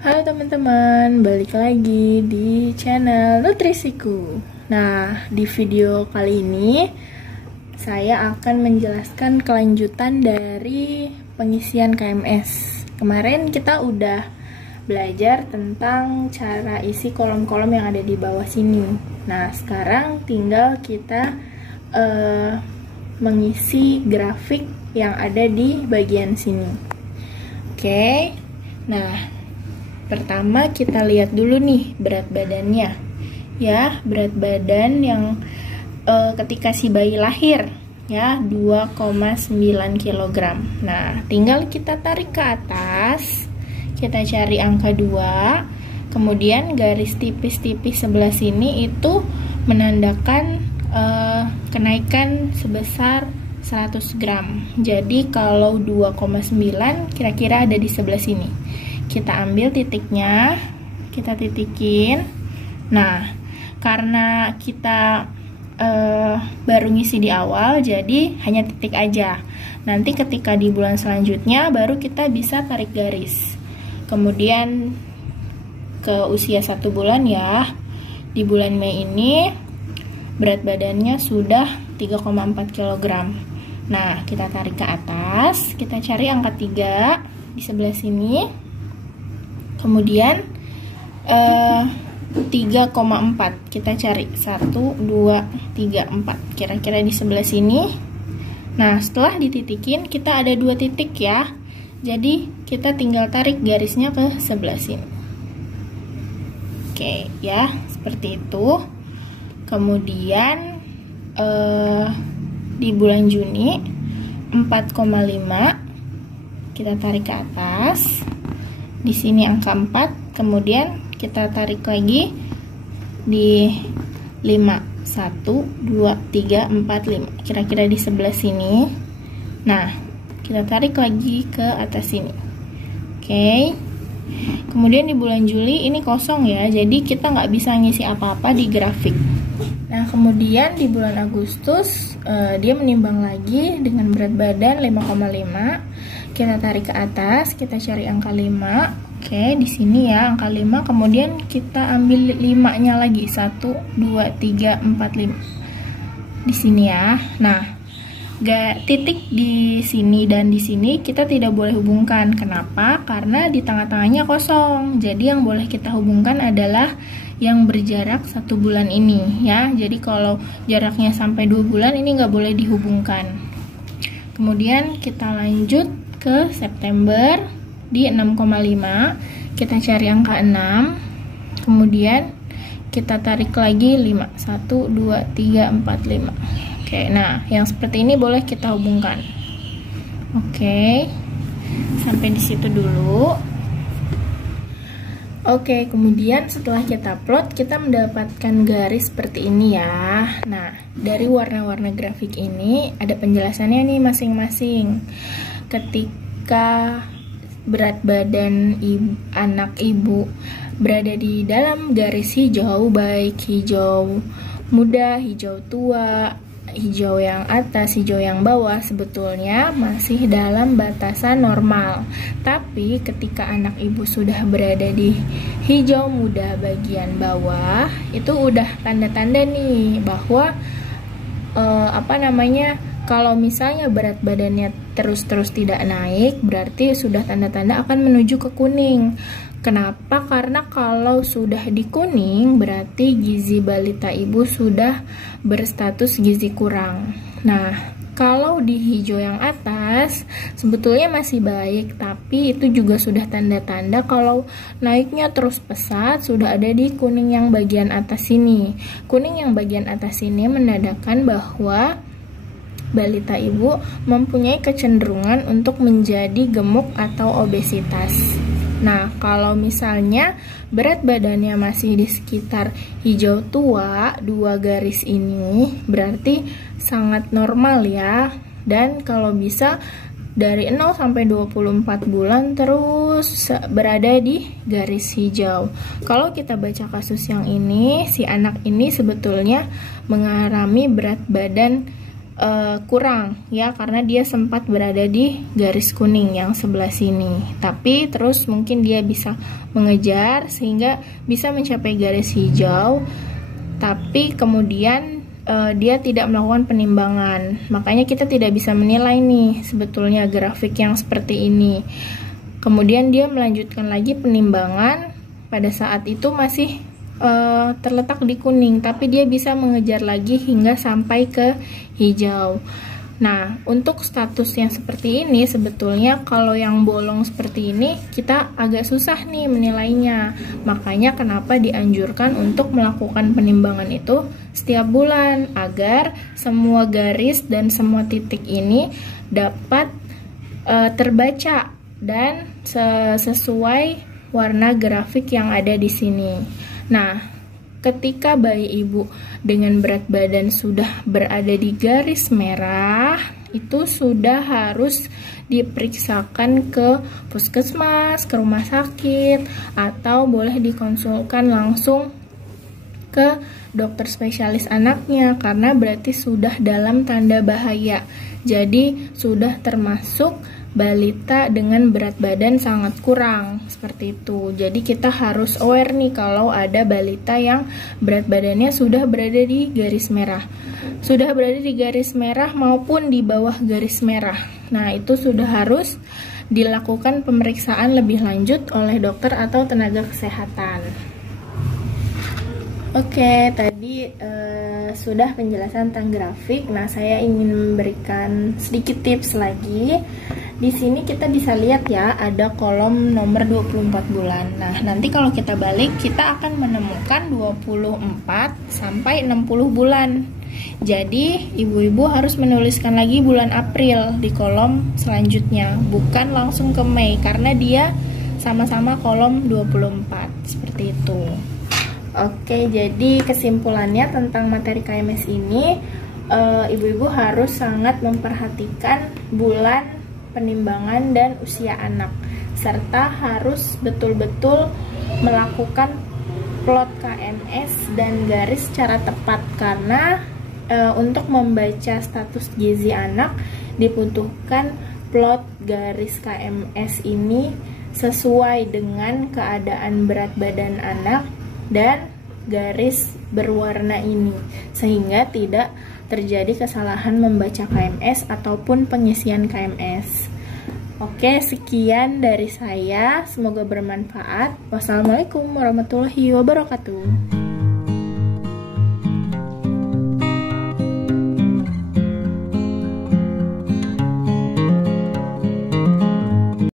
Halo teman-teman, balik lagi di channel Nutrisiku. Nah, di video kali ini saya akan menjelaskan kelanjutan dari pengisian KMS. Kemarin kita udah belajar tentang cara isi kolom-kolom yang ada di bawah sini. Nah, sekarang tinggal kita mengisi grafik yang ada di bagian sini. Oke, nah pertama kita lihat dulu nih berat badannya. Ya, berat badan yang ketika si bayi lahir ya 2,9 kg. Nah, tinggal kita tarik ke atas. Kita cari angka 2. Kemudian garis tipis-tipis sebelah sini itu menandakan kenaikan sebesar 100 gram. Jadi kalau 2,9 kira-kira ada di sebelah sini. Kita ambil titiknya, kita titikin. Nah, karena kita baru ngisi di awal, jadi hanya titik aja. Nanti ketika di bulan selanjutnya, baru kita bisa tarik garis. Kemudian ke usia 1 bulan ya, di bulan Mei ini berat badannya sudah 3,4 kg. Nah, kita tarik ke atas, kita cari angka 3 di sebelah sini. Kemudian 3,4 kita cari 1, 2, 3, 4 kira-kira di sebelah sini. Nah, setelah dititikin kita ada 2 titik ya, jadi kita tinggal tarik garisnya ke sebelah sini. Oke ya, seperti itu. Kemudian di bulan Juni 4,5 kita tarik ke atas. Di sini angka 4, kemudian kita tarik lagi di 5, 1, 2, 3, 4, 5 kira-kira di sebelah sini. Nah, kita tarik lagi ke atas sini. Oke. Kemudian di bulan Juli ini kosong ya, jadi kita nggak bisa ngisi apa-apa di grafik. Nah, kemudian di bulan Agustus dia menimbang lagi dengan berat badan 5,5. Kita tarik ke atas, kita cari angka 5. Oke, di sini ya angka 5. Kemudian kita ambil 5-nya lagi. 1, 2, 3, 4, 5. Di sini ya. Nah, titik di sini dan di sini kita tidak boleh hubungkan. Kenapa? Karena di tengah-tengahnya kosong. Jadi yang boleh kita hubungkan adalah yang berjarak 1 bulan ini ya. Jadi kalau jaraknya sampai 2 bulan ini nggak boleh dihubungkan. Kemudian kita lanjut ke September di 6,5. Kita cari angka 6. Kemudian kita tarik lagi 5. 1, 2, 3, 4, 5. Oke, nah yang seperti ini boleh kita hubungkan. Oke, sampai di situ dulu. Oke, kemudian setelah kita plot, kita mendapatkan garis seperti ini ya. Nah, dari warna-warna grafik ini ada penjelasannya nih masing-masing. Ketika berat badan anak ibu berada di dalam garis hijau, baik hijau muda, hijau tua, hijau yang atas, hijau yang bawah, sebetulnya masih dalam batasan normal. Tapi ketika anak ibu sudah berada di hijau muda bagian bawah, itu udah tanda-tanda nih bahwa kalau misalnya berat badannya terus-terus tidak naik, berarti sudah tanda-tanda akan menuju ke kuning. Kenapa? Karena kalau sudah di kuning, berarti gizi balita ibu sudah berstatus gizi kurang. Nah, kalau di hijau yang atas, sebetulnya masih baik, tapi itu juga sudah tanda-tanda kalau naiknya terus pesat, sudah ada di kuning yang bagian atas sini. Kuning yang bagian atas ini menandakan bahwa balita ibu mempunyai kecenderungan untuk menjadi gemuk atau obesitas. Nah, kalau misalnya berat badannya masih di sekitar hijau tua, 2 garis ini berarti sangat normal ya. Dan kalau bisa dari 0 sampai 24 bulan terus berada di garis hijau. Kalau kita baca kasus yang ini, si anak ini sebetulnya mengalami berat badan kurang ya, karena dia sempat berada di garis kuning yang sebelah sini. Tapi terus mungkin dia bisa mengejar sehingga bisa mencapai garis hijau, tapi kemudian dia tidak melakukan penimbangan. Makanya kita tidak bisa menilai nih sebetulnya grafik yang seperti ini. Kemudian dia melanjutkan lagi penimbangan, pada saat itu masih terletak di kuning, tapi dia bisa mengejar lagi hingga sampai ke hijau. Nah, untuk status yang seperti ini sebetulnya kalau yang bolong seperti ini kita agak susah nih menilainya. Makanya kenapa dianjurkan untuk melakukan penimbangan itu setiap bulan, agar semua garis dan semua titik ini dapat terbaca dan sesuai warna grafik yang ada di sini. Nah, ketika bayi ibu dengan berat badan sudah berada di garis merah, itu sudah harus diperiksakan ke puskesmas, ke rumah sakit, atau boleh dikonsulkan langsung ke dokter spesialis anaknya, karena berarti sudah dalam tanda bahaya. Jadi sudah termasuk balita dengan berat badan sangat kurang, seperti itu. Jadi kita harus aware nih kalau ada balita yang berat badannya sudah berada di garis merah, sudah berada di garis merah maupun di bawah garis merah. Nah, itu sudah harus dilakukan pemeriksaan lebih lanjut oleh dokter atau tenaga kesehatan. Oke, tadi sudah penjelasan tentang grafik. Nah, saya ingin memberikan sedikit tips lagi. Di sini kita bisa lihat ya, ada kolom nomor 24 bulan. Nah, nanti kalau kita balik, kita akan menemukan 24 sampai 60 bulan. Jadi, ibu-ibu harus menuliskan lagi bulan April di kolom selanjutnya, bukan langsung ke Mei, karena dia sama-sama kolom 24, seperti itu. Oke, jadi kesimpulannya tentang materi KMS ini, ibu-ibu harus sangat memperhatikan bulan, penimbangan, dan usia anak, serta harus betul-betul melakukan plot KMS dan garis secara tepat, karena untuk membaca status gizi anak dibutuhkan plot garis KMS ini sesuai dengan keadaan berat badan anak dan garis berwarna ini, sehingga tidak terjadi kesalahan membaca KMS ataupun pengisian KMS. Oke, sekian dari saya, semoga bermanfaat. Wassalamualaikum warahmatullahi wabarakatuh.